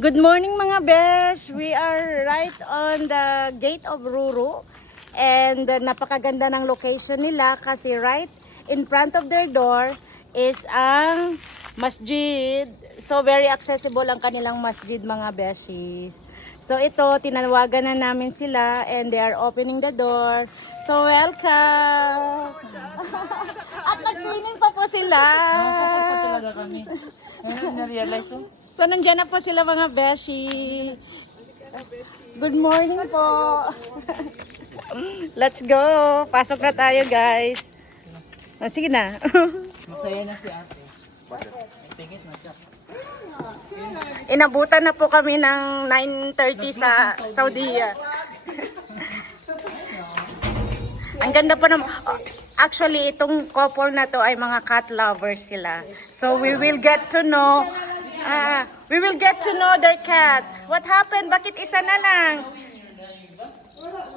Good morning mga besh! We are right on the gate of Ruru and napakaganda ng location nila kasi right in front of their door is ang masjid. So very accessible ang kanilang masjid mga beshies. So ito, tinawagan na namin sila and they are opening the door. So welcome! At nag-cleaning pa po sila! Talaga kami. Ngayon na-realize mo? So, nandiyan na po sila mga beshi. Good morning po. Let's go. Pasok na tayo, guys. Sige na. Masaya na si ate. Tingit na siya. Inabutan na po kami ng 9:30 sa Saudi. Ang ganda po ng... Actually, itong couple na to ay mga cat lovers sila. So, we will get to know... their cat. What happened? Bakit isa na lang?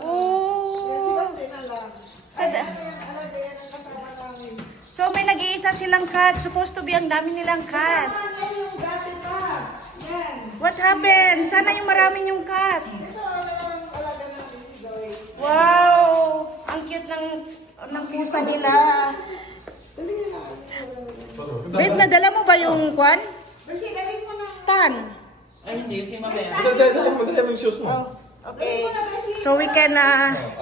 Oh. So may nag-iisa silang cat. Supposed to be ang dami nilang cat. What happened? Sana yung maraming yung cat. Wow! Ang cute ng pusa nila. Babe, nadala mo ba yung kwan? Stan. Ay, hindi. Si mamaya. Madali mo yung shoes mo. Okay. So we can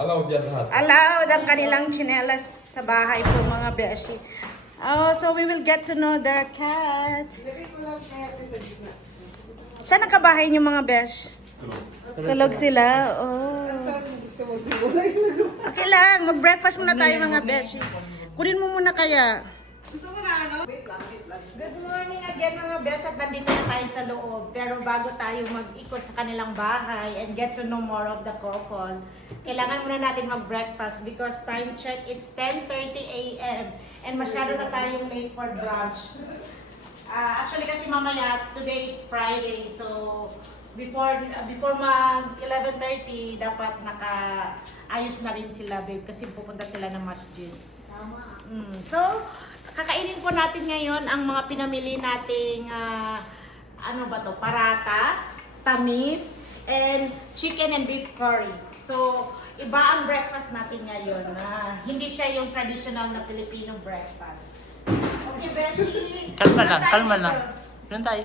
Allowed yan lahat. allow ang kanilang chinelas sa bahay po mga beshi. Oh, so we will get to know their cat. Saan ang kabahay niyo mga besh? Tulog sila. Oh. Okay lang, mag-breakfast muna tayo mga beshi. Kunin mo muna kaya. Gusto mo na ano? Wait lang. Good morning again mga besh at nandito na tayo sa loob. Pero bago tayo mag-ikot sa kanilang bahay and get to know more of the couple, kailangan muna natin mag-breakfast because time check, it's 10:30 a.m. and masyado na tayong late for brunch. Actually kasi mamaya, today is Friday, so before mag 11:30 dapat naka-ayos na rin sila babe kasi pupunta sila ng masjid. So, kakainin po natin ngayon ang mga pinamili nating ano ba to? Parata, tamis, and chicken and beef curry. So, iba ang breakfast natin ngayon. Hindi siya yung traditional na Filipino breakfast. Okay, Beshi. Kalma lang, Saan tayo kalma dito? lang. Doon tayo.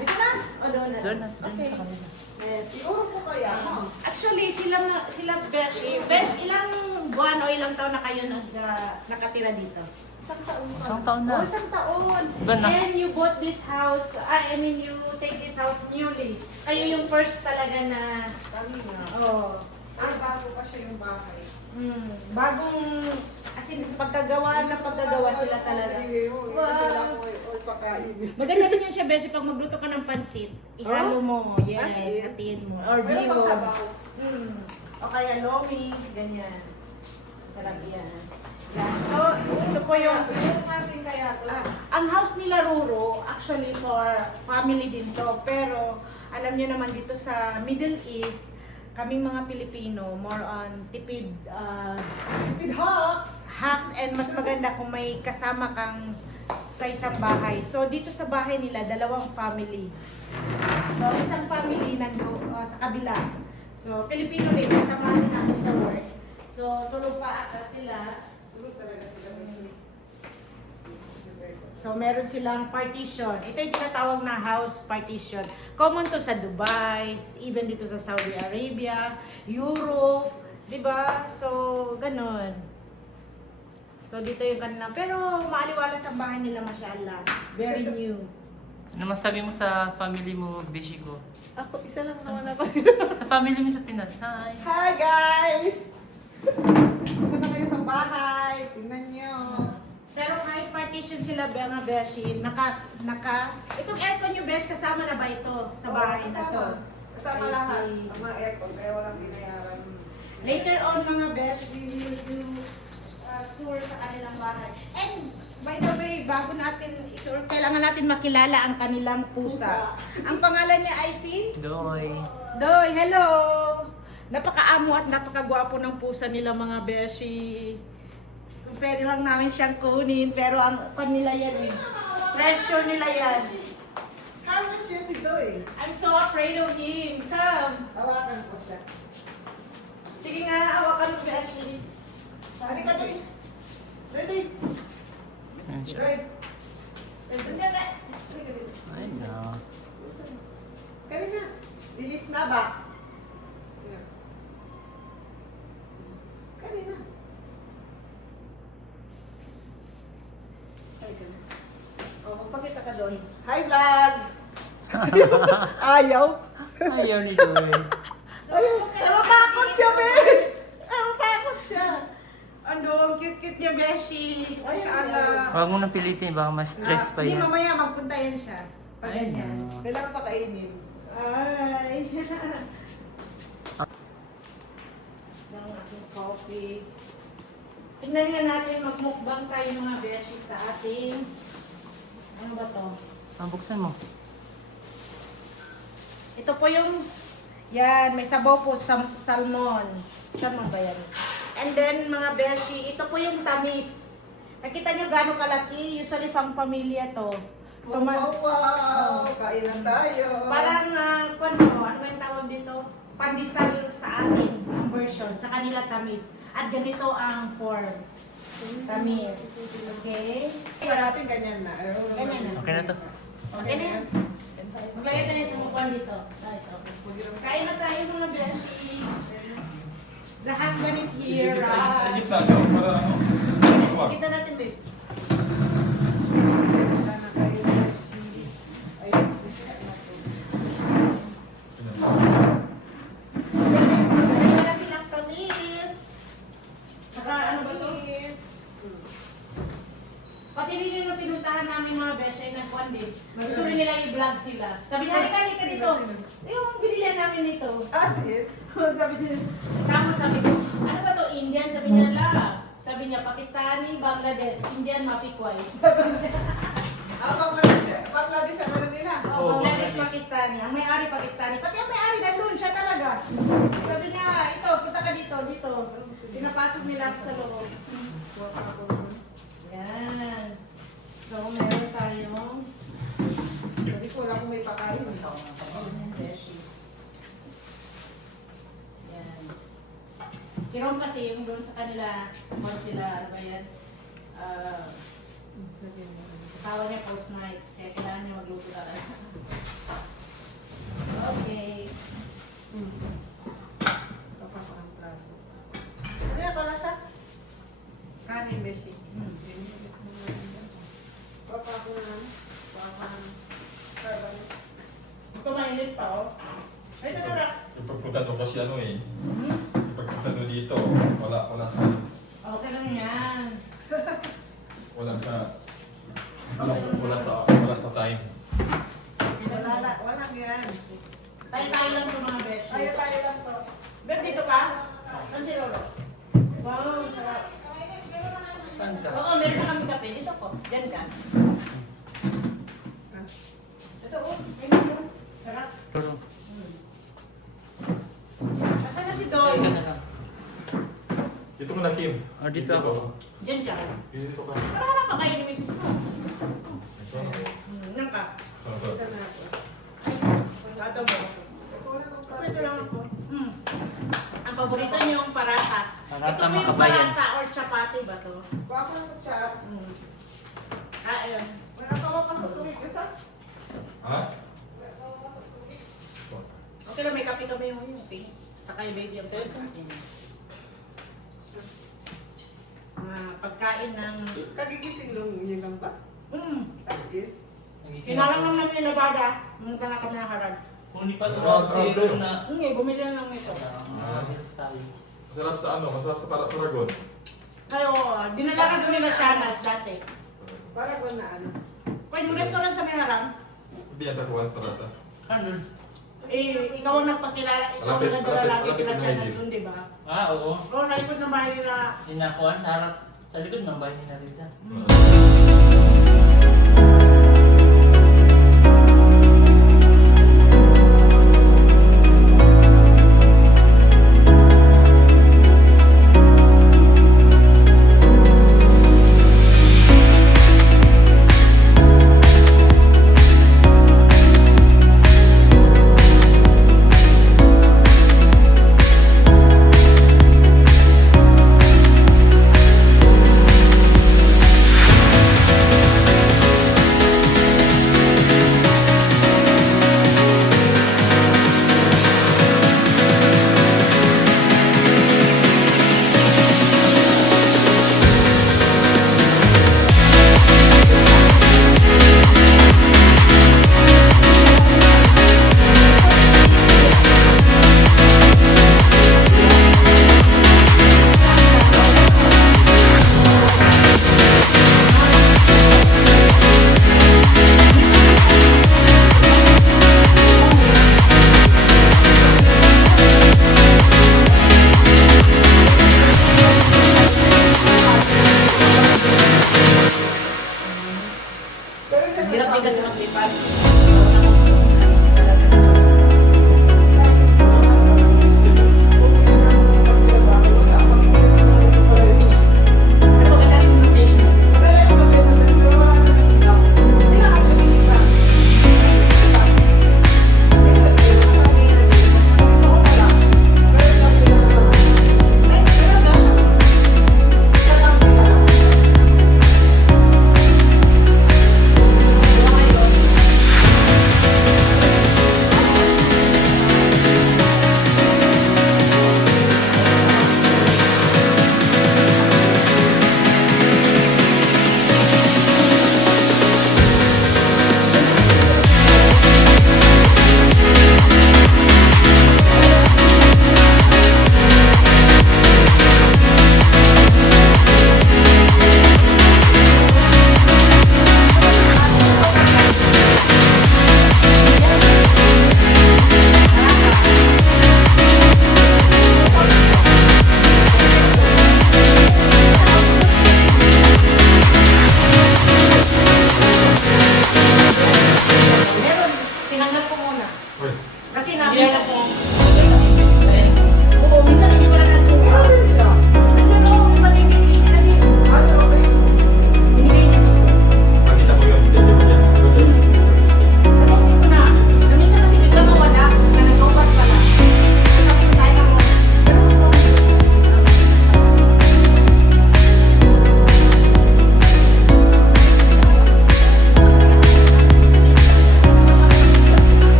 Dito na? O, doon na. Doon na. Doon Okay. sa kanila. Yes. Siguro po kaya. Actually, sila Beshi. Besh, ilang buwan o ilang taon na kayo nakatira dito? Isang taon pa. Isang taon na. Oh, isang taon. Iba na. And you bought this house, you take this house newly. Kayo yung first talaga na, Kami na. oh, Ay, bago pa siya yung bahay. bagong, as in, pagkagawa sila talaga. Wow. Wow. Or pakain. Maganda rin yan siya, Beshi, pag magluto ka ng pansit, ihalo mo, yes, As in? hatiin mo, or Pero biwo. pagsabaw. O kaya lomi, ganyan. Sarap yan. Yan. So, ito po yung, Meron natin kaya to. ang house nila Ruru, actually for family din to. Pero, alam nyo naman dito sa Middle East, kaming mga Pilipino, more on tipid With hawks. hacks and mas maganda kung may kasama kang sa isang bahay. So, dito sa bahay nila, dalawang family. So, isang family sa kabila. So, Pilipino din, kasama din namin sa work. So, tulog pa ata sila. Tulog talaga sila. So, meron silang partition. Ito yung tinatawag na house partition. Common to sa Dubai, even dito sa Saudi Arabia, Europe, di ba? So, ganun. So, dito yung kanina. Pero, maaliwalas ang bahay nila, mashallah. Very new. Ano masabi mo sa family mo, Beshi ko? Ako, isa lang naman ako. Sa family mo sa Pinas. Hi! Hi guys! Ito na kayo sa bahay. Tingnan nyo. Pero kahit partition sila, mga beshi, itong aircon nyo, besh, kasama na ba ito sa bahay na to? Kasama I lahat. see. Ang mga aircon, kaya walang binayaran. Later on, mga besh, we will do tour sa kanilang bahay. And, by the way, bago natin i-tour, kailangan natin makilala ang kanilang pusa. Ang pangalan niya ay si Doy! Doy. Hello! Napakaamo at napakagwapo ng pusa nila, mga beshi. Pwede lang namin siyang kunin, pero ang pan nila yan eh. Treasure nila yan. Harvest yan si Doy. Uy, I'm so afraid of him. Come. hawakan ko siya. Sige nga, hawakan mo, Beshi. Halika, Day. Day. Ayan siya. Day. Doon ka na. Ay, no. Kaya na. Bilis na ba? Kaya na. Ay, ganun. Oh, magpakita ka doon. Hi, vlog! Ayaw. Ayaw ni Joel. Ayaw. Pero takot siya, besh! Pero takot siya. Ano, ang cute-cute niya, Beshi. Mashallah. Huwag mo nang pilitin, baka ma-stress pa Hindi, yan. mamaya magpunta yan siya. Pag Ay, ganyan. no. Kailangan pa kainin. Ay. Ng aking coffee. Tingnan nga natin, magmukbang tayo mga Beshi sa ating... Ano ba to? Buksan mo. Ito po yung... Yan, may sabaw po, salmon. Salmon ba yan? And then, mga Beshi, ito po yung tamis. Nakita nyo gano'ng kalaki? Usually, pang pamilya to. So, Wow! Kainan tayo! parang, ano ba yung tawag dito? Pandesal sa atin, ang version. Sa kanila, tamis. At ganito ang form. Tamis. Okay? Kaya natin ganyan na. Ganyan na. Okay na to. Okay na yan. Maglagay tayo sa mukha dito. Kain na tayo mga Beshi. The husband is here, right? Gitna nyo, para ano? Wag. Kita natin, babe. Kaya na silang tamis. Saka ano ba to? Pati rin yung pinuntahan namin mga Beshi, nagkuhan din. Gusto rin nila i-vlog sila. Sabi niya, halika dito. Yung binilihan namin dito. Sabi niya, tapos sabi ko, ano ba to, Indian? Sabi niya, la. Sabi niya, Pakistani, Bangladesh, Indian, Mapikwais. Bangladesh ang ano nila. Oh, Bangladesh, Pakistani. Ang may-ari, Pakistani. Pati ang may-ari, nandun siya talaga. Sabi niya, ito, punta ka dito, dito. Pinapasok nila ako sa loob. Yan. So, meron tayong Sabi ko, wala akong may pakain. Beshi. Yan. Si Rom kasi yung doon sa kanila, kung sila, ano ba yan? Tawa niya post night, kaya kailangan niya magluto talaga. Okay. Papasok ang plato. Ano yan, palasa? Kanin, beshi. Papa ko na. Papa na. Carbonate. Ito mainit pa, oh. Ay, ito na. Yung pagpunta doon kasi ano eh. Yung pagpunta doon dito, wala sa... Okay lang yan. Wala sa time. Wala yan. Tayo-tayo lang ito mga beshi. Tayo lang to. Bet, dito ka? Saan si Lolo? Wow, sarap. Saan ka? Oo, meron na kami kape. Dito po. Diyan ka. Ito, oh. Ayun, oh. Sarap. Turo. Asan na si Saan Doy? ka na lang? Dito ko na, Kim. Dito ako. Diyan siya. Dito ka. Para pa kayo ni Mrs. Mo. Sorry. Yan ka. Ito na ako. Tato mo. Wala akong plato. Ito lang ako. Ang paborito niyo yung parata. Parata Ito po yung makabayan. parata or chapati ba to? Kuha ko ng chat. Ayun. Wala pa ako pasutugig isa. Ha? Wala pa ako pasutugig. Okay lang, may kape kami yung okay. Saka yung baby ang pagkain ng... Kagigising yun lang ba? As is. Sinalang lang namin yung labada. Munta na kami ng harag. Kung di pa tumawag si Aaron na... Bumili lang ito. Masarap sa ano? Masarap sa Paragon. Ay, oo. Dinala ka doon nila Chanas dati. Para ko na ano. Kaya yung restaurant sa may harang, Biyan takuan parata. Ano? ikaw ang nagpakilala, ikaw ang Malapit- nagdala lagi malapit nila na Chanas Haydin. doon, di ba? Oo. Oo, sa likod ng bahay nila. Dinakuan sa harap. Sa likod ng bahay ni Narisa.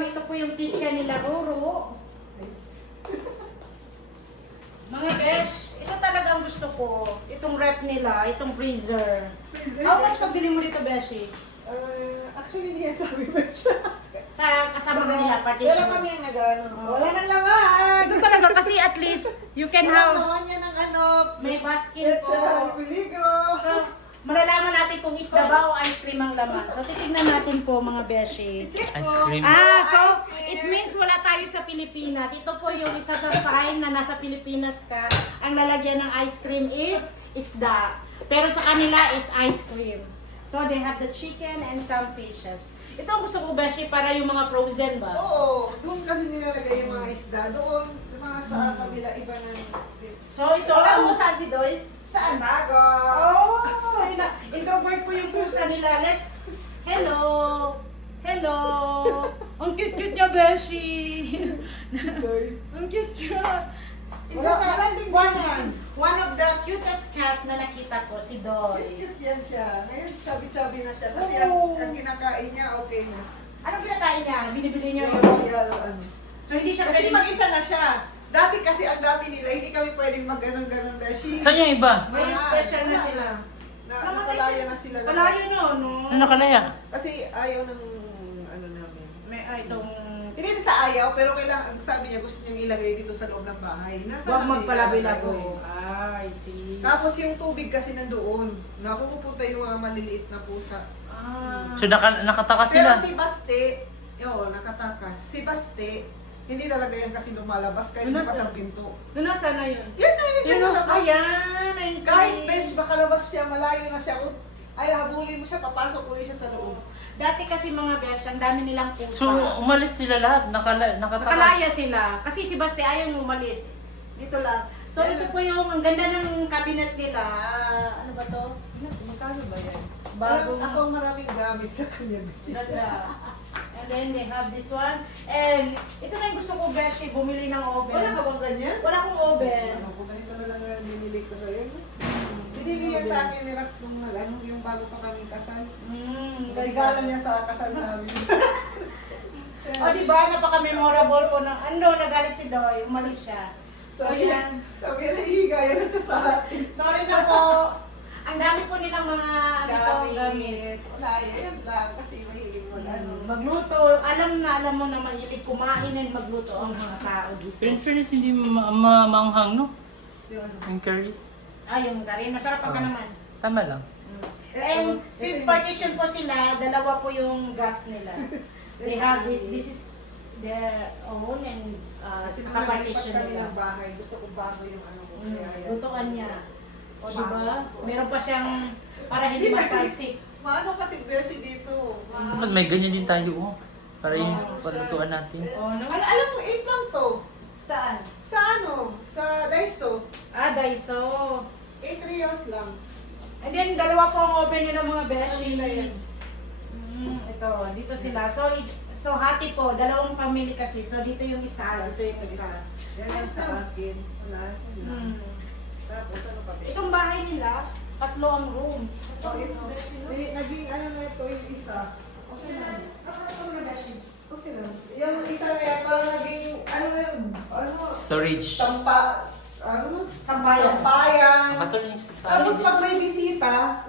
welcome. Ito po yung kitchen nila, Roro. Mga besh, ito talaga ang gusto ko. Itong rep nila, itong freezer. How much pabili mo dito, Beshi? Actually, hindi yan sabi ba siya? Sa kasama kanila, Pero partition. kami ang nag-ano. Wala nang laman. Ito talaga kasi at least you can Walang have laman yan ng ano. may basket Petsa, po. peligro. So, malalaman natin kung isda ba o ice cream ang laman. So, titignan natin po mga beshi. Ice cream. So, it means wala tayo sa Pilipinas. Ito po yung isa sa sign na nasa Pilipinas ka. Ang lalagyan ng ice cream is isda. Pero sa kanila is ice cream. So, they have the chicken and some fishes. Ito ang gusto ko, beshi, para yung mga frozen ba? Oo, doon kasi nilalagay yung mga isda. Doon, yung mga sa kabila, iba na. So, ito Alam mo ang... saan si Doy? Saan? Bago. Oh, introvert po yung pusa nila. Hello! Hello! Ang cute-cute niya, Beshi! Doy. Ang cute-cute! Isa Wala, sa walang bingwanan. one of the cutest cat na nakita ko, si Doy. Cute yan siya. Ngayon, chubby-chubby na siya. Kasi Oo. ang kinakain niya, okay na. Anong pinakain niya? Binibili niya Yung yung... royal, ano. So, hindi siya Kasi pwedeng- mag-isa na siya. Dati kasi ang dami nila, hindi kami pwedeng mag-ganon-ganon. Beshi. Saan yung iba? May special na sila. Napalaya na sila. Palayo no, no? Ano nakalaya? Kasi ayaw ng ano namin. May, itong... Hindi na sa ayaw, pero kailangan, sabi niya gusto niyang ilagay dito sa loob ng bahay. Nasa Huwag namin magpalabi-labi. ilalagay, oo. I see. Tapos yung tubig kasi nandoon. Napupunta yung mga maliliit na pusa. Ah. So nakataka Pero sila. si Baste, nakatakas. Si Baste, hindi talaga yan kasi lumalabas kahit Ano bukas sa- ang pinto. Nasaan na yun? Yan na, yan Yun, lalabas. ayan, I see. Kahit besh, makalabas siya, malayo na siya. Ay, habulin mo siya, papasok ulit siya sa loob. Dati kasi mga besh, ang dami nilang pusa. So umalis sila lahat, nakataka. Nakalaya sila. Kasi si Basti ayaw nung umalis. Dito lang. So ito po yung, ang ganda ng cabinet nila. Ano ba to? Magkano ba yan? Bagong- Ako ang maraming gamit sa kanya. Ganda. And then they have this one. And ito na yung gusto ko, Beshi, bumili ng oven. Wala ka bang ganyan? Wala akong oven. Ano, kung ganito na lang ang binili ko sa'yo. Binili yan sa akin ni Rax nung ano, yung bago pa kami kasal. Regalo niya sa kasal namin. O diba, napaka-memorable po ng, nagalit si Doy, umalis siya. So yan. Sabi niya, hihigaya na siya sa atin. Sorry na po. Ang dami po nilang mga gamit. Gamit. Wala, yan lang. Kasi mahilig mo ano. Magluto. Alam mo na mahilig kumain and magluto ang mga tao dito. Pero in fairness, hindi maanghang, no? Yung ano. Yung curry. Yung curry. Masarap ka naman. Tama lang. And since partition po sila, dalawa po yung gas nila. They have this is their own and Kasi sa nung naglipat partition kami nila. ng bahay, gusto ko bago yung ano ko. Kaya Lutuan niya. O diba? Meron pa siyang para hindi masalsik. Maano kasi beshi dito. Ba't may ganyan din tayo, oh. Para yung Oo, palutuan natin. Oh, no? Alam mo, 8 lang to. Saan? Sa ano? Sa Daiso. Daiso. 8 reals lang. And then, dalawa po ang oven nila mga beshi. Kanila yan. Ito, dito sila. So hati po, dalawang family kasi. So dito yung isa, dito yung isa. Yan ang sa akin. Wala. Tapos ano pa? Itong bahay nila, 3 ang room. Oh, ito. Naging ano na ito yung isa. Okay lang. Okay lang. Yung isa na yan, parang naging ano na yun, ano? Storage. Sampayan. Sampayan. Nakatulong yung sa Tapos pag may bisita,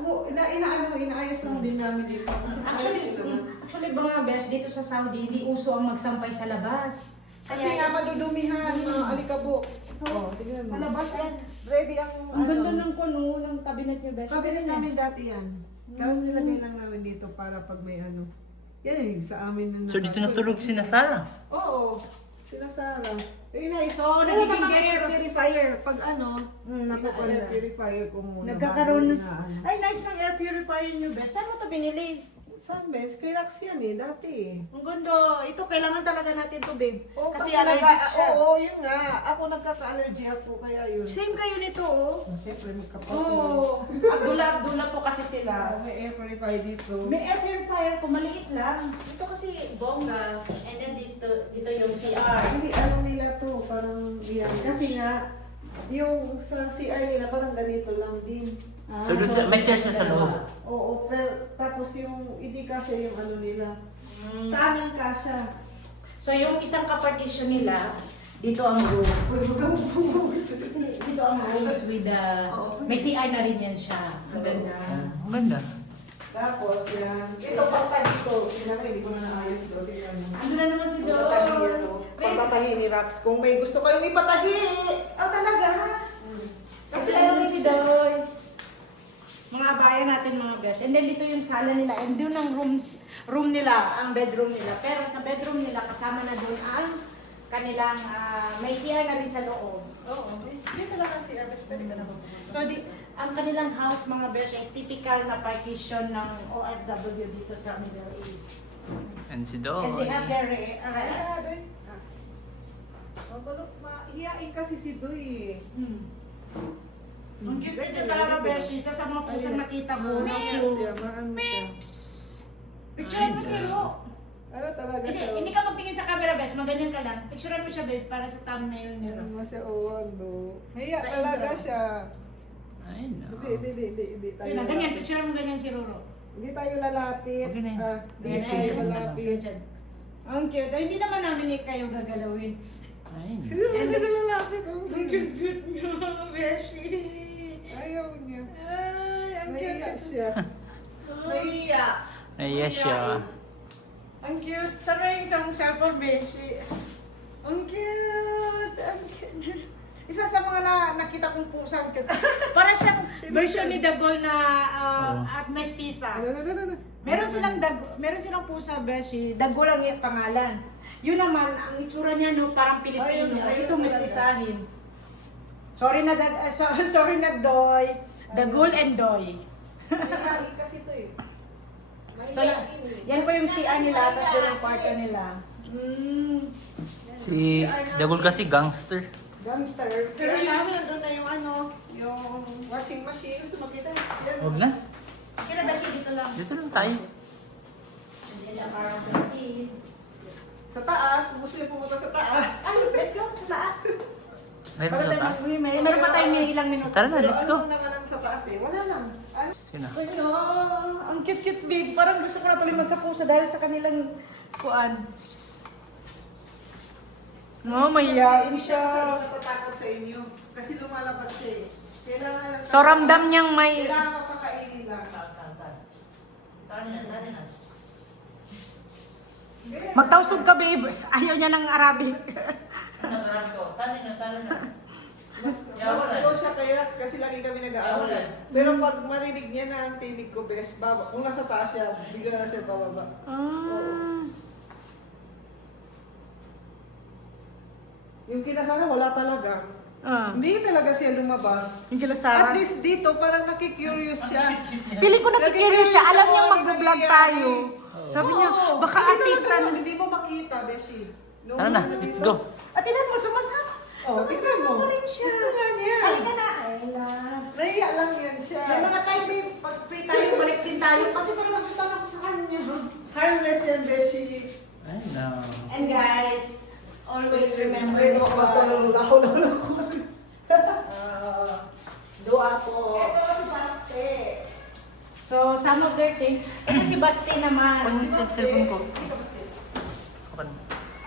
inaayos lang din namin dito. Kasi Actually mga best, dito sa Saudi, hindi uso ang magsampay sa labas. kasi nga madudumihan, mga alikabok. So, tignan sa labas yan. Ready ang Ang ganda ng kuno, ng cabinet niyo best. Kabinet namin dati yan. Tapos nilagay lang namin dito para pag may ano. Yan sa amin na So dito natulog si Nasara. Oo. Sila Sarah. Yung So, Pero nagiging naman guest. air purifier. Pag ano, Naka- air purifier ko muna. Nagkakaroon bago na ano. Ay, nice ng air purifier niyo best. Saan mo ito binili? Saan, Bes? Kay Rax yan eh, dati eh. Ang ganda. Ito, kailangan talaga natin to babe. Oo, Kasi allergic siya. Oo, yun nga. Ako nagkaka-allergy ako, kaya yun. Same kayo nito, oh. Siyempre, magkapatid. Oo. Abdullah po kasi sila. May air purifier dito. May air purifier ko, maliit lang. Ito kasi bongga. And then dito yung CR. Hindi, ano nila to, parang yan. Kasi nga, yung sa CR nila, parang ganito lang din. So doon may stairs na sa loob. Oo, pero tapos yung, hindi kasya yung ano nila. Sa amin kasya. So yung isang kapartition nila, dito ang rooms. Dito ang rooms with the... May CR na rin yan siya. Ang ganda. Ang ganda. Tapos yan. Ito pagka dito. Tingnan mo, hindi ko na naayos doon. Tingnan mo. Ano na naman si Dol? Pagtatahi yan o. Pagtatahi ni Rax. Kung may gusto kayong ipatahi. Oh, talaga? Kasi ano ni si Doy? Mga bayan natin mga besh. And then dito yung sala nila. And doon ang room nila, ang bedroom nila. Pero sa bedroom nila, kasama na doon ang kanilang may CR na rin sa loob. Oo. Dito lang ang CRS. Pwede ka na mag-bukas. So, ang kanilang house, mga besh, ay typical na partition ng OFW dito sa Middle East. And si And Doy. they have very... Hiyain kasi si Duy. Ang cute niya talaga, besh. Isa sa mga pusang nakita ko. Maano siya. Picturean mo si Ro. Ano talaga siya? Hindi ka magtingin sa camera, besh. Maganyan ka lang. Picturean mo siya, babe, para sa thumbnail ni Ro. Ano siya, ano. Hiya Sa talaga intro. siya. Ay, no. Hindi tayo Yun na, ganyan. lalapit. Picturean mo ganyan si Roro. Hindi tayo lalapit. Okay na yun. Hindi Ganyan, tayo ganyan. lalapit. Ganyan. Ang cute. Ay, hindi naman namin kayo gagalawin. Ay, no. Hindi naman tayo lalapit. Ang cute niya, beshi. Ayaw niya. Ay, ang Nahiya cute. siya. Nahiya. Nahiya siya. Ang cute. Saan mo yung isang cellphone, beshi? Ang cute. Ang cute. Isa sa mga nakita kong pusa, ang cute. Para siyang version ni Dagol na at mestiza. Ano. Meron silang pusa, beshi. Dagol ang iyang pangalan. Yun naman, ang itsura niya, no, parang Pilipino. Ayun Ito, talaga. mestizahin. Sorry na Doy. Dagol and Doy. Mahiyain kasi ito eh. So, yan po yung CR nila, tapos doon ang kwarto nila. Si Dagol kasi gangster. Gangster. Sir, namin nandun na yung yung washing machine. Gusto makita? Huwag na. Kaya ba siya dito lang? Dito lang tayo. Hindi lang parang dirty. Sa taas, kung gusto niyo pumunta sa taas. Ay, let's go sa taas. Meron Para sa tayo taas. meron pa tayong ilang minuto. Tara na, let's go. Ano naman ang sa taas eh? Wala lang. Ano? Sino? Ano, ang cute-cute babe. Parang gusto ko na tuloy magkapusa dahil sa kanilang kuan. No, mahihain siya. Natatakot sa inyo. Kasi lumalabas siya eh. Kailangan lang. So ramdam niyang may... Kailangan mapakainin lang. Magtausog ka babe. Ayaw niya ng Arabic. Mas slow siya kay Rax kasi lagi kami nag-aaway. Pero pag marinig niya na ang tinig ko, bes, baba. Kung nasa taas siya, bigla na siya bababa. Ah. Yung kina Sarah, wala talaga. Hindi talaga siya lumabas. Yung kila At Sarah. least dito, parang nakikurious siya. Feeling ko nakikiriw siya. Alam niyang mag-vlog tayo. Sabi niya, Oo, baka hindi artista. talaga, Hindi mo makita, Beshi. Nung Tara na, nandito- let's go. At tinan mo, sumasama. Oh, tignan mo. Sumasama pa rin siya. Gusto nga niya. Halika na. Ay, love. Nahiya lang yan siya. May mga time, babe, pag free tayo, balik din tayo. Kasi parang magtatanong ako sa kanya. Harmless yan, Beshi. Ay, no. And guys, always remember Ito this ako one. matulog ako. Dua po. Ito kasi paste. So, some of their things. Ito si Basti naman. Ano yung cellphone ko? Ito paste. Kapan?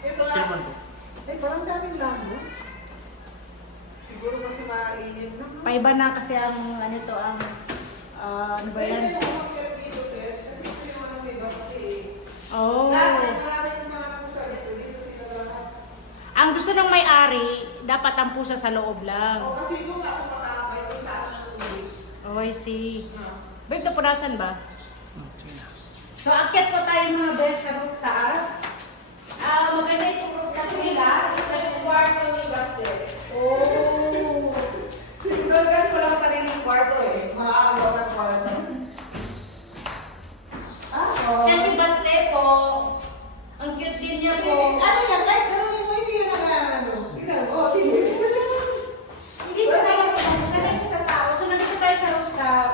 Ito Cellphone lang. ko. Ay, parang daming lang, no? Siguro kasi mainit na. Paiba na kasi ang ano to, ang ano ba yan? Ito yung mga dito, Besh. Kasi ito yung mga may baste eh. Oh. Dati, maraming mga pusa dito. Dito sila lahat. Ang gusto ng may-ari, dapat ang pusa sa loob lang. O, kasi kung ako makakapay ko sa akin ulit. Oh, I see. Babe, napunasan ba? Sige na. So, akyat po tayo mga best sa rooftop. Maganda itong rooftop nila. Especially kwarto ni Baste. Oh. Doon kasi walang sariling kwarto eh. Maaagaw ng kwarto. Siya si Baste po. Ang cute din niya po. Ano yan? Kahit ganun mo, hindi yun ang ano. Tingnan mo, hindi. Hindi sanay siya sa tao. So, nandito tayo sa rooftop.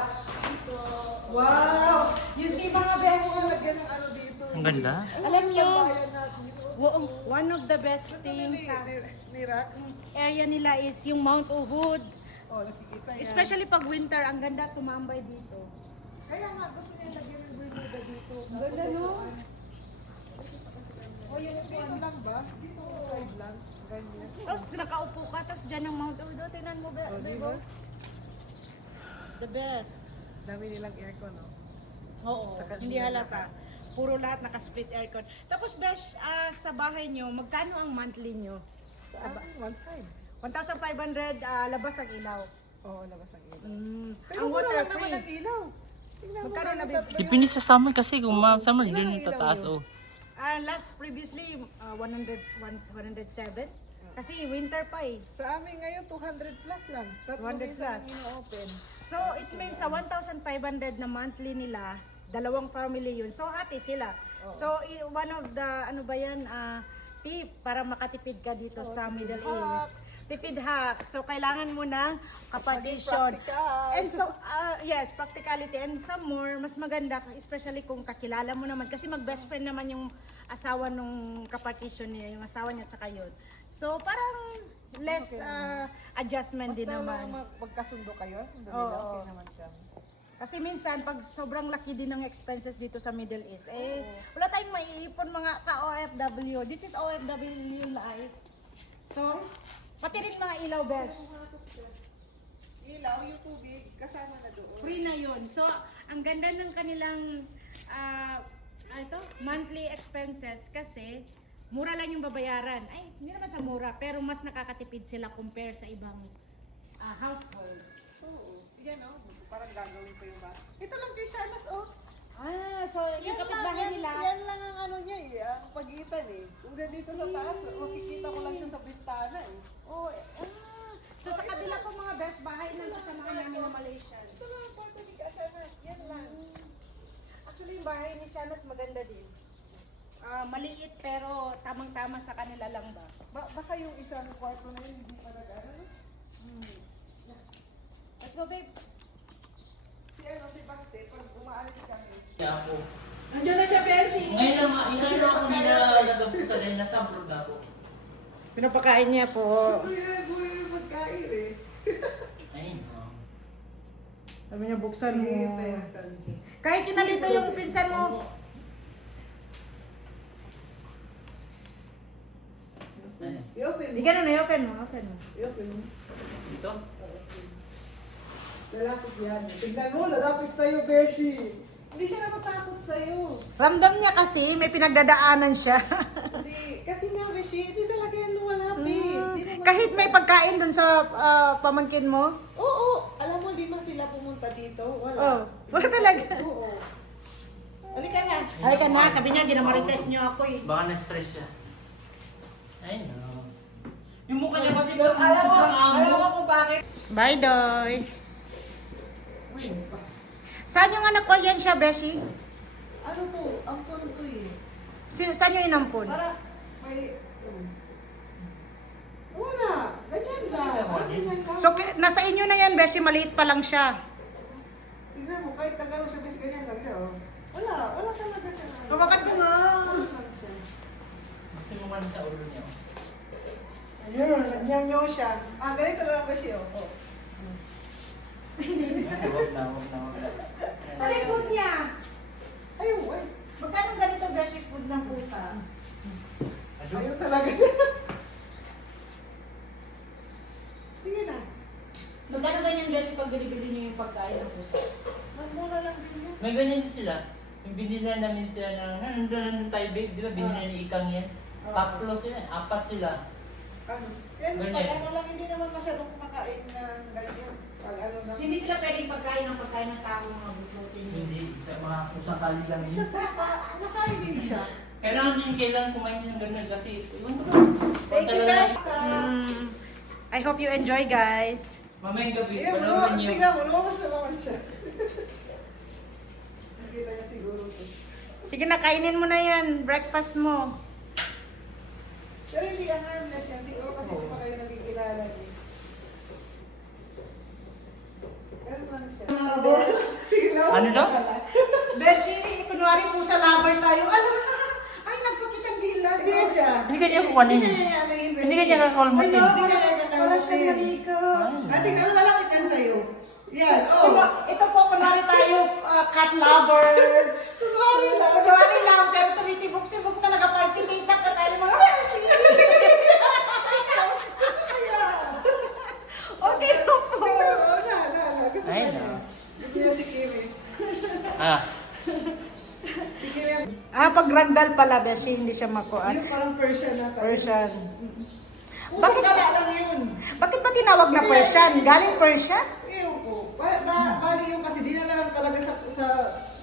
Wow! You see mga best? Ako lagyan ng ano dito. Ang ganda. Alam niyo, Bayan natin dito. one of the best Gusto things ni, sa ni Rax. area nila is yung Mount Uhud. Oh, nakikita yan. Especially pag winter, ang ganda tumambay dito. Kaya nga, gusto niya lagyan ng Bermuda dito. Ganda, no? O yung dito lang ba? Dito side lang. Ganyan. Tapos nakaupo ka, tapos dyan ang Mount Udo. Tingnan mo, O, di ba? The best. Dami nilang aircon, no? Oo, Saka hindi hindi halata. Puro lahat naka-split aircon. Tapos, Besh, sa bahay nyo, magkano ang monthly nyo? Sa akin, 1.5. 1,500, labas ang ilaw. Oo, labas ang ilaw. Pero Ang mura water lang naman free. ang ilaw. Tingnan mo Magkano nga na, yung babe? tatlo Depende yun. sa summer kasi kung summer, Ilan hindi ang nito ilaw taas. nyo? Oh. Last previously, 107. Kasi winter pa eh. Sa amin ngayon, 200 plus lang. 200 Tatlo minsan ang plus. ino-open. So, it means sa 1,500 na monthly nila, dalawang family yun. So, happy sila. Oo. So, one of the, ano ba yan, tip para makatipid ka dito sa Middle East. Tipid hack. So, kailangan mo ng kapartition. Maging practical. And so, yes, practicality. And some more, mas maganda, especially kung kakilala mo naman. Kasi mag-best friend naman yung asawa nung kapartition niya, yung asawa niya tsaka yun. So, parang less adjustment din Basta naman. lang magkasundo kayo. Oo. Okay naman siya. Kasi minsan, pag sobrang laki din ng expenses dito sa Middle East, wala tayong maiipon mga ka-OFW. This is OFW life. So, pati rin mga ilaw, Besh. Ilaw, yung tubig, kasama na doon. Free na yun. So, ang ganda ng kanilang monthly expenses kasi mura lang yung babayaran. Ay, hindi naman sa mura, pero mas nakakatipid sila compare sa ibang household. Oo. Yan oh, parang gagawin ko yung ba. Ito lang kay Shanas oh. So yung kapitbahay nila, Yan lang ang ano niya eh, ang pagitan eh. Kung dito sa taas, makikita ko lang siya sa bintana eh. so sa kabila ko mga best bahay ng kasamahan namin na Malaysian. Ito lang ang kwarto ni Shanas, yan lang. Actually, yung bahay ni Shanas maganda din. Maliit pero tamang-tama sa kanila lang ba? Baka yung isang kwarto na yun, hindi pa nag-ano. Let's go, babe. Si Baste, pag umaalis kami. Kaya ako. Nandiyan na siya, Beshi. Ngayon lang ako nilalagap ko sa rin, nasa abroad na ako. Pinapakain niya po. Gusto yung magkain eh. Ayun. Sabi niya, buksan mo. Hihintay na sa siya. Kahit yun nalito yung pinsan mo. Ayun. I-open mo. Hindi na, i-open mo. Open mo. I-open mo. Dito? Lalapit yan. Tignan mo, lalapit sa'yo, Beshi. Hindi siya natatakot sa'yo. Ramdam niya kasi, may pinagdadaanan siya. Hindi, kasi nga, Beshi, hindi talaga yan lumalapit. Di mo Kahit may pagkain dun sa pamangkin mo. Oo, alam mo, lima sila pumunta dito. Wala. Oh, wala talaga. Oo. Halika na. Halika na, sabi niya, ginamarites niyo ako eh. Baka na-stress siya. Ayun. Yung mukha niya kasi Alam mo kung bakit? Bye, Doy. Saan yung anak ko yan siya, Beshi? Ano to? Ampon to eh. Saan yung inampun? Para may... Wala. Ganyan lang. Ganyan lang. So, nasa inyo na yan, Beshi, maliit pa lang siya. Tignan mo, kahit tagalo siya, Beshi, ganyan lang yan. Oh. Wala. Wala talaga siya. Hawakan ko nga. Wala lang siya. gusto mo man sa ulo niya. Ayun, nagnyang siya. Ganito lang ba siya? Oh. Huwag na. Kasi food niya. Ayun, ay. Magkano ganito, Beshi, food ng pusa? Ayun talaga siya. Sige na. Magkano ganyan, Beshi, pag binibili niyo yung pagkain ng pusa? Magmura lang din yun. May ganyan din sila. Yung binila namin sila ng, nandun tayo babe, di ba binila ni Ikang yan? Tatlo sila, 4 sila. Ano? Yan, Ganyan. pag ano lang, hindi naman masyadong kumakain ng ganyan. Pag ano lang. Hindi sila pwedeng pagkain ng tao, mga protein. Hindi, sa mga kusang kali lang Isa yun. pa, nakain din siya. Kailangan din kailangan kumain ng ganun kasi, iwan ko. Thank you, Besh. I hope you enjoy, guys. Mamayang gabi, Tingnan mo, panoorin niyo. tingnan mo, lumabas na naman siya. Nakita niya siguro to. Sige na, kainin mo na yan. Breakfast mo. Pero hindi ka harmless yan, siguro kasi hindi pa kayo naging kilala niya. Ganun lang siya. Ano daw? Beshi, kunwari po sa lover tayo. Ano? Ay, nagpakitang dila. Hindi yan siya. Hindi ka niya kukunin. Hindi niya ano yun, Hindi ka niya kakalmatin. Hindi ka niya Wala siya kakalmatin. nalikot. Ate, gano'n lalapit yan sa'yo. Yan, Ito po, kunwari tayo cat lover. Kunwari lang, pero tumitibok-tibok talaga. Partilita ka tayo mga beshi. Okay na po. Gusto Ay, niya. no. Gusto niya si Kimi. Ah, Si Kimi ang Pag ragdoll pala, beshi, hindi siya makuha. yung parang Persian na tayo. Persian. Bakit kala lang yun? Bakit ba tinawag na Persian? Galing Persia? Ewan ko. Bali yung kasi di na lang talaga sa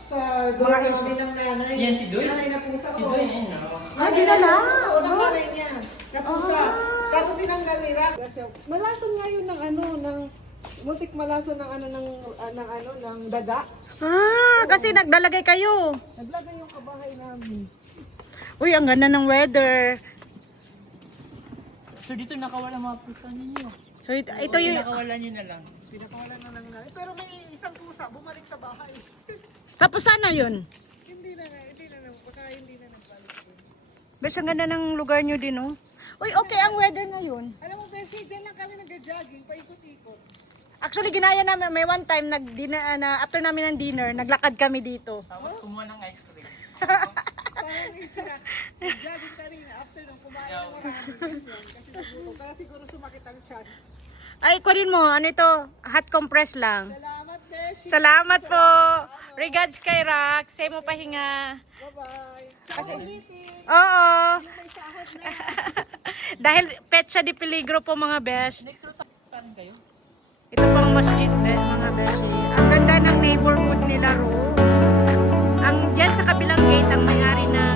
Mga mga is- kami ng nanay. Yan si Doy? Nanay na pusa si ko. Doy, yun, no? Di na lang. Oo, ng nanay niya. Na pusa. Tapos sinanggal nila. Malason ngayon ng multik malason ng daga. Kasi naglalagay kayo. Naglagay yung kabahay namin. Uy, ang ganda ng weather. So dito nakawala mga pusa ninyo. So, ito yung... Nakawala nyo na lang. Pinakawalan na lang namin. Pero may isang pusa bumalik sa bahay. Tapos sana yun. Hindi na nagbalik yun. Bes, ang ganda ng lugar nyo din, oh. Uy, okay ang weather ngayon. Alam mo, Beshi, dyan lang kami nag-jogging, paikot-ikot. Actually, ginaya namin, may one time, after namin ng dinner, naglakad kami dito. Tapos kumuha ng ice cream. Parang may sira. Nag-jogging ka rin after nung kumain ng maraming kasi nagutom. Kaya siguro sumakit ang tiyan. Ay, kunin mo, ano ito? Hot compress lang. Salamat, Beshi. Salamat po. Regards kay Rax. Say mo pahinga. Bye-bye. Sa ulitin. Oo. Yung may sahod na. Dahil pet siya di peligro po mga besh. Next route, paano kayo? Ito pang masjid mga beshi. Ang ganda ng neighborhood nila, Ro. Ang dyan sa kabilang gate, ang may-ari na